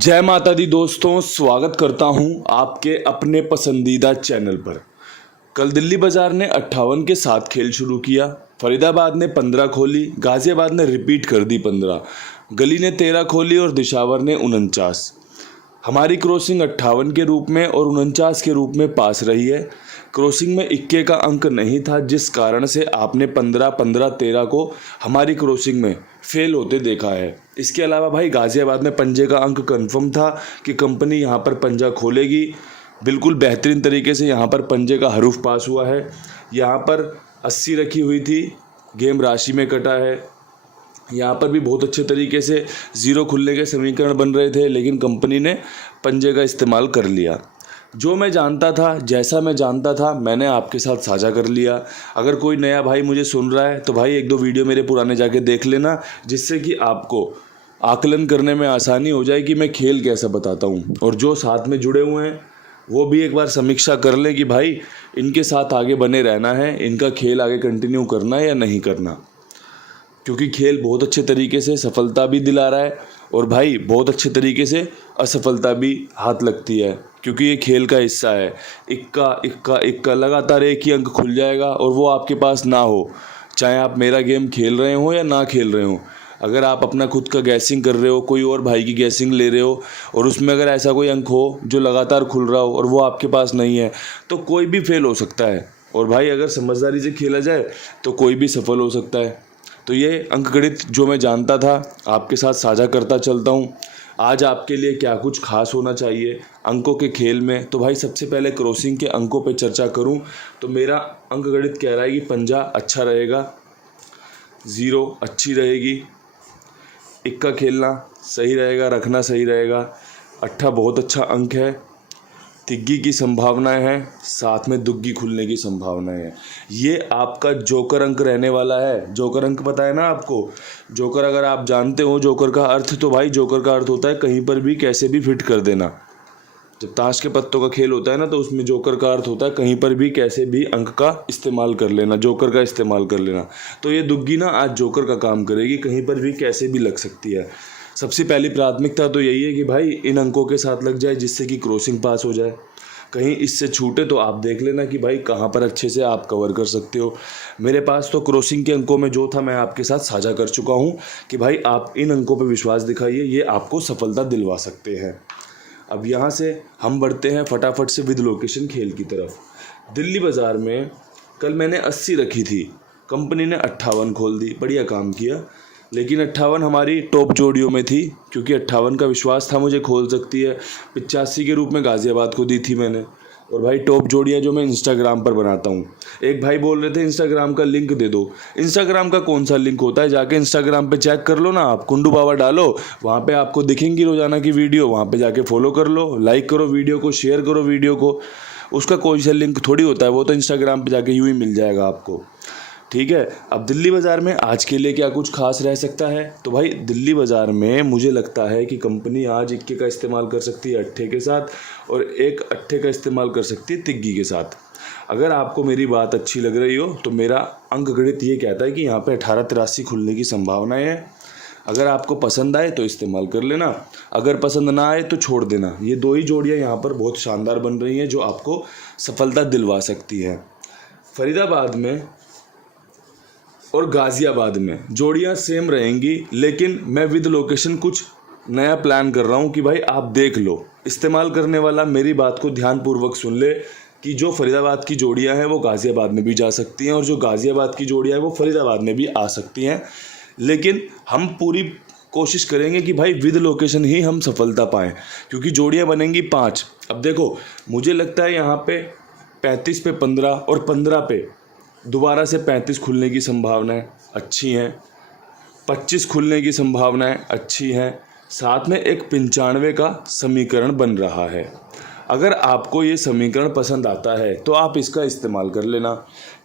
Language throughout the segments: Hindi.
जय माता दी दोस्तों, स्वागत करता हूं आपके अपने पसंदीदा चैनल पर। कल दिल्ली बाजार ने 58 के साथ खेल शुरू किया। फरीदाबाद ने 15 खोली, गाजियाबाद ने रिपीट कर दी 15, गली ने 13 खोली और दिशावर ने 49। हमारी क्रॉसिंग 58 के रूप में और 49 के रूप में पास रही है। क्रॉसिंग में इक्के का अंक नहीं था, जिस कारण से आपने 15, 15, 13 को हमारी क्रॉसिंग में फेल होते देखा है। इसके अलावा भाई गाजियाबाद में पंजे का अंक कंफर्म था कि कंपनी यहाँ पर पंजा खोलेगी। बिल्कुल बेहतरीन तरीके से यहाँ पर पंजे का हरूफ पास हुआ है। यहाँ पर 80 रखी हुई थी, गेम राशि में कटा है। यहाँ पर भी बहुत अच्छे तरीके से ज़ीरो खुलने के समीकरण बन रहे थे, लेकिन कंपनी ने पंजे का इस्तेमाल कर लिया। जो मैं जानता था, जैसा मैं जानता था, मैंने आपके साथ साझा कर लिया। अगर कोई नया भाई मुझे सुन रहा है तो भाई एक दो वीडियो मेरे पुराने जाके देख लेना, जिससे कि आपको आकलन करने में आसानी हो जाए कि मैं खेल कैसा बताता हूँ। और जो साथ में जुड़े हुए हैं वो भी एक बार समीक्षा कर लें कि भाई इनके साथ आगे बने रहना है, इनका खेल आगे कंटिन्यू करना है या नहीं करना, क्योंकि खेल बहुत अच्छे तरीके से सफलता भी दिला रहा है और भाई बहुत अच्छे तरीके से असफलता भी हाथ लगती है, क्योंकि ये खेल का हिस्सा है। इक्का इक्का इक्का लगातार एक ही अंक खुल जाएगा और वो आपके पास ना हो, चाहे आप मेरा गेम खेल रहे हो या ना खेल रहे हो। अगर आप अपना खुद का गैसिंग कर रहे हो, कोई और भाई की गैसिंग ले रहे हो और उसमें अगर ऐसा कोई अंक हो जो लगातार खुल रहा हो और वो आपके पास नहीं है, तो कोई भी फेल हो सकता है। और भाई अगर समझदारी से खेला जाए तो कोई भी सफल हो सकता है। तो ये अंकगणित जो मैं जानता था आपके साथ साझा करता चलता हूँ। आज आपके लिए क्या कुछ खास होना चाहिए अंकों के खेल में, तो भाई सबसे पहले क्रॉसिंग के अंकों पे चर्चा करूँ तो मेरा अंकगणित कह रहा है कि पंजा अच्छा रहेगा, ज़ीरो अच्छी रहेगी, इक्का खेलना सही रहेगा, रखना सही रहेगा, अट्ठा बहुत अच्छा अंक है, तिग्गी की संभावनाएं हैं, साथ में दुग्गी खुलने की संभावनाएं हैं। ये आपका जोकर अंक रहने वाला है। जोकर अंक पता है ना आपको? जोकर अगर आप जानते हो जोकर का अर्थ, तो भाई जोकर का अर्थ होता है कहीं पर भी कैसे भी फिट कर देना। जब ताश के पत्तों का खेल होता है ना, तो उसमें जोकर का अर्थ होता है कहीं पर भी कैसे भी अंक का इस्तेमाल कर लेना, जोकर का इस्तेमाल कर लेना। तो ये दुग्गी ना आज जोकर का काम करेगी, कहीं पर भी कैसे भी लग सकती है। सबसे पहली प्राथमिकता तो यही है कि भाई इन अंकों के साथ लग जाए, जिससे कि क्रॉसिंग पास हो जाए। कहीं इससे छूटे तो आप देख लेना कि भाई कहाँ पर अच्छे से आप कवर कर सकते हो। मेरे पास तो क्रॉसिंग के अंकों में जो था मैं आपके साथ साझा कर चुका हूँ कि भाई आप इन अंकों पर विश्वास दिखाइए, ये आपको सफलता दिलवा सकते हैं। अब यहाँ से हम बढ़ते हैं फटाफट से विद लोकेशन खेल की तरफ। दिल्ली बाज़ार में कल मैंने 80 रखी थी, कंपनी ने 58 खोल दी, बढ़िया काम किया। लेकिन 58 हमारी टॉप जोड़ियों में थी, क्योंकि 58 का विश्वास था मुझे खोल सकती है। 85 के रूप में गाज़ियाबाद को दी थी मैंने। और भाई टॉप जोड़ियाँ जो मैं इंस्टाग्राम पर बनाता हूँ, एक भाई बोल रहे थे इंस्टाग्राम का लिंक दे दो। इंस्टाग्राम का कौन सा लिंक होता है? जाके इंस्टाग्राम पे चेक कर लो ना आप, कुंडू बाबा डालो, वहाँ पे आपको दिखेंगी रोजाना की वीडियो, वहाँ पे जाके फॉलो कर लो, लाइक करो वीडियो को, शेयर करो वीडियो को। उसका कोई सा लिंक थोड़ी होता है, वो तो इंस्टाग्राम पे जाके यूँ ही मिल जाएगा आपको। ठीक है। अब दिल्ली बाज़ार में आज के लिए क्या कुछ खास रह सकता है? तो भाई दिल्ली बाज़ार में मुझे लगता है कि कंपनी आज इक्के का इस्तेमाल कर सकती है अट्ठे के साथ, और एक अट्ठे का इस्तेमाल कर सकती है तिग्गी के साथ। अगर आपको मेरी बात अच्छी लग रही हो तो मेरा अंकगणित ये कहता है कि यहाँ पे 1883 खुलने की संभावनाएं है। अगर आपको पसंद आए तो इस्तेमाल कर लेना, अगर पसंद ना आए तो छोड़ देना। ये दो ही जोड़ियाँ यहाँ पर बहुत शानदार बन रही हैं जो आपको सफलता दिलवा सकती है। फरीदाबाद में और गाज़ियाबाद में जोड़ियाँ सेम रहेंगी, लेकिन मैं विद लोकेशन कुछ नया प्लान कर रहा हूँ कि भाई आप देख लो। इस्तेमाल करने वाला मेरी बात को ध्यानपूर्वक सुन ले कि जो फरीदाबाद की जोड़ियाँ हैं वो गाज़ियाबाद में भी जा सकती हैं, और जो गाज़ियाबाद की जोड़ियाँ हैं वो फरीदाबाद में भी आ सकती हैं। लेकिन हम पूरी कोशिश करेंगे कि भाई विद लोकेशन ही हम सफलता पाएँ, क्योंकि जोड़ियाँ बनेंगी 5। अब देखो, मुझे लगता है यहाँ पे 35 पे 15 और 15 पे दोबारा से 35 खुलने की संभावनाएं अच्छी हैं, 25 खुलने की संभावनाएं अच्छी हैं, साथ में एक 95 का समीकरण बन रहा है। अगर आपको ये समीकरण पसंद आता है तो आप इसका इस्तेमाल कर लेना।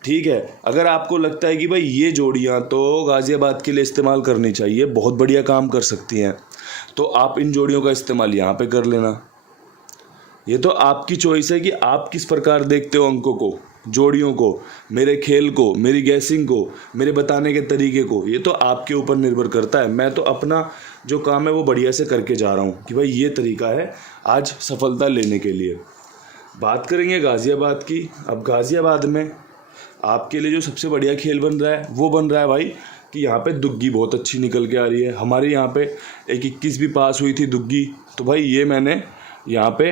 ठीक है। अगर आपको लगता है कि भाई ये जोड़ियाँ तो गाज़ियाबाद के लिए इस्तेमाल करनी चाहिए, बहुत बढ़िया काम कर सकती हैं, तो आप इन जोड़ियों का इस्तेमाल यहाँ पे कर लेना। ये तो आपकी चॉइस है कि आप किस प्रकार देखते हो अंकों को, जोड़ियों को, मेरे खेल को, मेरी गैसिंग को, मेरे बताने के तरीके को। ये तो आपके ऊपर निर्भर करता है। मैं तो अपना जो काम है वो बढ़िया से करके जा रहा हूँ कि भाई ये तरीका है आज सफलता लेने के लिए। बात करेंगे गाज़ियाबाद की। अब गाज़ियाबाद में आपके लिए जो सबसे बढ़िया खेल बन रहा है वो बन रहा है भाई कि यहाँ पे दुग्गी बहुत अच्छी निकल के आ रही है। हमारे यहाँ पे एक 21 भी पास हुई थी दुग्गी, तो भाई ये मैंने यहाँ पे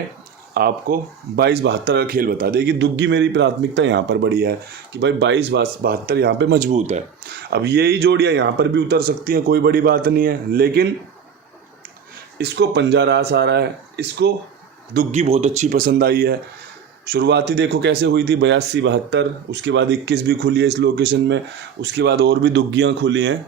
आपको 22-72 का खेल बता दिया कि दुग्गी मेरी प्राथमिकता यहाँ पर बढ़िया है कि भाई 22-72 यहाँ पे मजबूत है। अब यही जोड़ियाँ यहाँ पर भी उतर सकती हैं, कोई बड़ी बात नहीं है, लेकिन इसको पंजा रास आ रहा है, इसको दुग्गी बहुत अच्छी पसंद आई है। शुरुआती देखो कैसे हुई थी 82-72, उसके बाद 21 भी खुली है इस लोकेशन में, उसके बाद और भी दुग्गियाँ खुली हैं,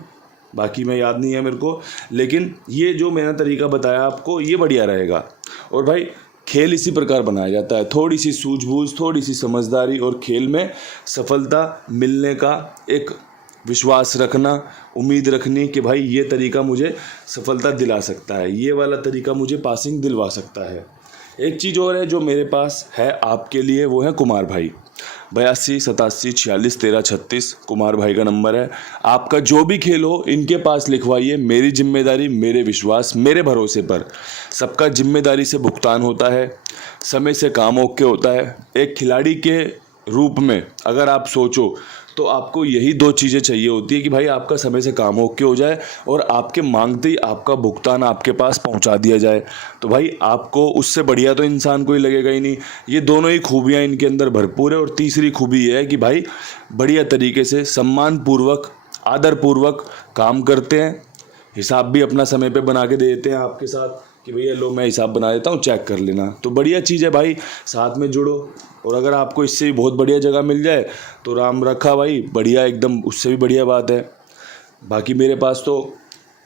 बाकी मैं याद नहीं है मेरे को, लेकिन ये जो मैंने तरीका बताया आपको ये बढ़िया रहेगा। और भाई खेल इसी प्रकार बनाया जाता है, थोड़ी सी सूझबूझ, थोड़ी सी समझदारी और खेल में सफलता मिलने का एक विश्वास रखना, उम्मीद रखनी कि भाई ये तरीका मुझे सफलता दिला सकता है, ये वाला तरीका मुझे पासिंग दिलवा सकता है। एक चीज़ और है जो मेरे पास है आपके लिए, वो है कुमार भाई। 82 87 46 13 36 कुमार भाई का नंबर है। आपका जो भी खेल हो इनके पास लिखवाइए, मेरी जिम्मेदारी, मेरे विश्वास, मेरे भरोसे पर सबका जिम्मेदारी से भुगतान होता है, समय से काम ओके होता है। एक खिलाड़ी के रूप में अगर आप सोचो तो आपको यही 2 चीज़ें चाहिए होती है कि भाई आपका समय से काम ओके हो जाए और आपके मांगते ही आपका भुगतान आपके पास पहुंचा दिया जाए। तो भाई आपको उससे बढ़िया तो इंसान कोई लगेगा ही नहीं। ये दोनों ही खूबियां इनके अंदर भरपूर है। और तीसरी खूबी ये है कि भाई बढ़िया तरीके से सम्मानपूर्वक, आदरपूर्वक काम करते हैं, हिसाब भी अपना समय पे बना के देते हैं आपके साथ कि भैया लो मैं हिसाब बना देता हूँ, चेक कर लेना। तो बढ़िया चीज़ है भाई, साथ में जुड़ो। और अगर आपको इससे भी बहुत बढ़िया जगह मिल जाए तो राम रखा भाई, बढ़िया एकदम, उससे भी बढ़िया बात है। बाकी मेरे पास तो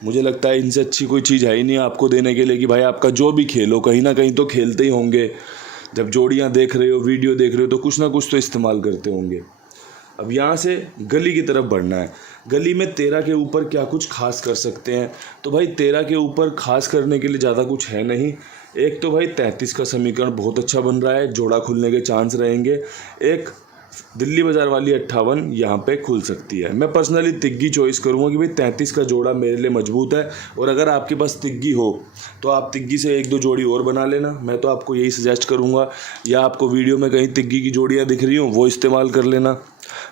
मुझे लगता है इनसे अच्छी कोई चीज़ है ही नहीं आपको देने के लिए कि भाई आपका जो भी खेलो कहीं ना कहीं तो खेलते ही होंगे। जब जोड़ियाँ देख रहे हो, वीडियो देख रहे हो तो कुछ ना कुछ तो इस्तेमाल करते होंगे। अब यहाँ से गली की तरफ बढ़ना है। गली में 13 के ऊपर क्या कुछ खास कर सकते हैं? तो भाई 13 के ऊपर खास करने के लिए ज़्यादा कुछ है नहीं। एक तो भाई 33 का समीकरण बहुत अच्छा बन रहा है, जोड़ा खुलने के चांस रहेंगे। एक दिल्ली बाज़ार वाली 58 यहाँ पे खुल सकती है। मैं पर्सनली तिग्गी चॉइस करूँगा कि भाई 33 का जोड़ा मेरे लिए मजबूत है। और अगर आपके पास तिग्गी हो तो आप तिग्गी से 1-2 जोड़ी और बना लेना, मैं तो आपको यही सजेस्ट करूँगा। या आपको वीडियो में कहीं तिग्गी की जोड़ियाँ दिख रही हों वो इस्तेमाल कर लेना।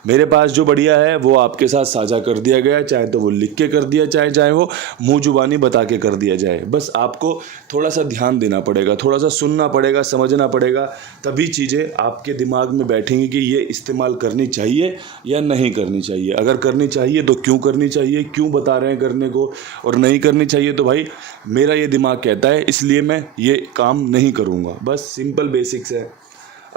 मेरे पास जो बढ़िया है वो आपके साथ साझा कर दिया गया, चाहे तो वो लिख के कर दिया, चाहे वो मुंह जुबानी बता के कर दिया जाए। बस आपको थोड़ा सा ध्यान देना पड़ेगा, थोड़ा सा सुनना पड़ेगा, समझना पड़ेगा, तभी चीज़ें आपके दिमाग में बैठेंगी कि ये इस्तेमाल करनी चाहिए या नहीं करनी चाहिए। अगर करनी चाहिए तो क्यों करनी चाहिए, क्यों बता रहे हैं करने को, और नहीं करनी चाहिए तो भाई मेरा ये दिमाग कहता है इसलिए मैं ये काम नहीं करूँगा। बस सिंपल बेसिक्स है।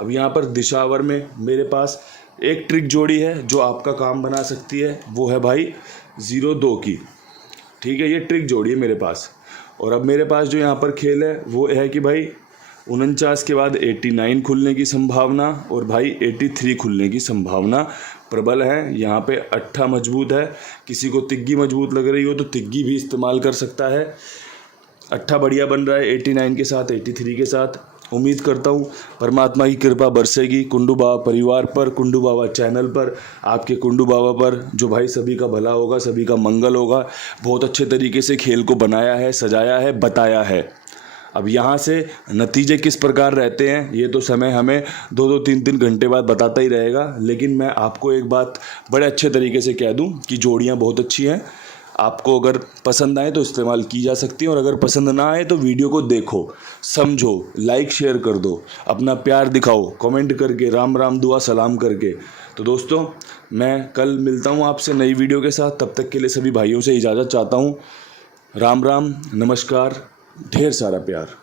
अब यहाँ पर दिशावर में मेरे पास एक ट्रिक जोड़ी है जो आपका काम बना सकती है, वो है भाई 0-2 की। ठीक है, ये ट्रिक जोड़ी है मेरे पास। और अब मेरे पास जो यहाँ पर खेल है वो है कि भाई 49 के बाद 89 खुलने की संभावना और भाई 83 खुलने की संभावना प्रबल है। यहाँ पे 8 मजबूत है। किसी को तिग्गी मजबूत लग रही हो तो तिग्गी भी इस्तेमाल कर सकता है। 8 बढ़िया बन रहा है 89 के साथ, 83 के साथ। उम्मीद करता हूँ परमात्मा की कृपा बरसेगी कुंडू बाबा परिवार पर, कुंडू बाबा चैनल पर, आपके कुंडू बाबा पर, जो भाई सभी का भला होगा, सभी का मंगल होगा। बहुत अच्छे तरीके से खेल को बनाया है, सजाया है, बताया है। अब यहाँ से नतीजे किस प्रकार रहते हैं ये तो समय हमें 2-2 3-3 घंटे बाद बताता ही रहेगा। लेकिन मैं आपको एक बात बड़े अच्छे तरीके से कह दूँ कि जोड़ियाँ बहुत अच्छी हैं। आपको अगर पसंद आए तो इस्तेमाल की जा सकती है, और अगर पसंद ना आए तो वीडियो को देखो, समझो, लाइक शेयर कर दो, अपना प्यार दिखाओ कमेंट करके, राम राम दुआ सलाम करके। तो दोस्तों मैं कल मिलता हूँ आपसे नई वीडियो के साथ। तब तक के लिए सभी भाइयों से इजाज़त चाहता हूँ। राम राम, नमस्कार, ढेर सारा प्यार।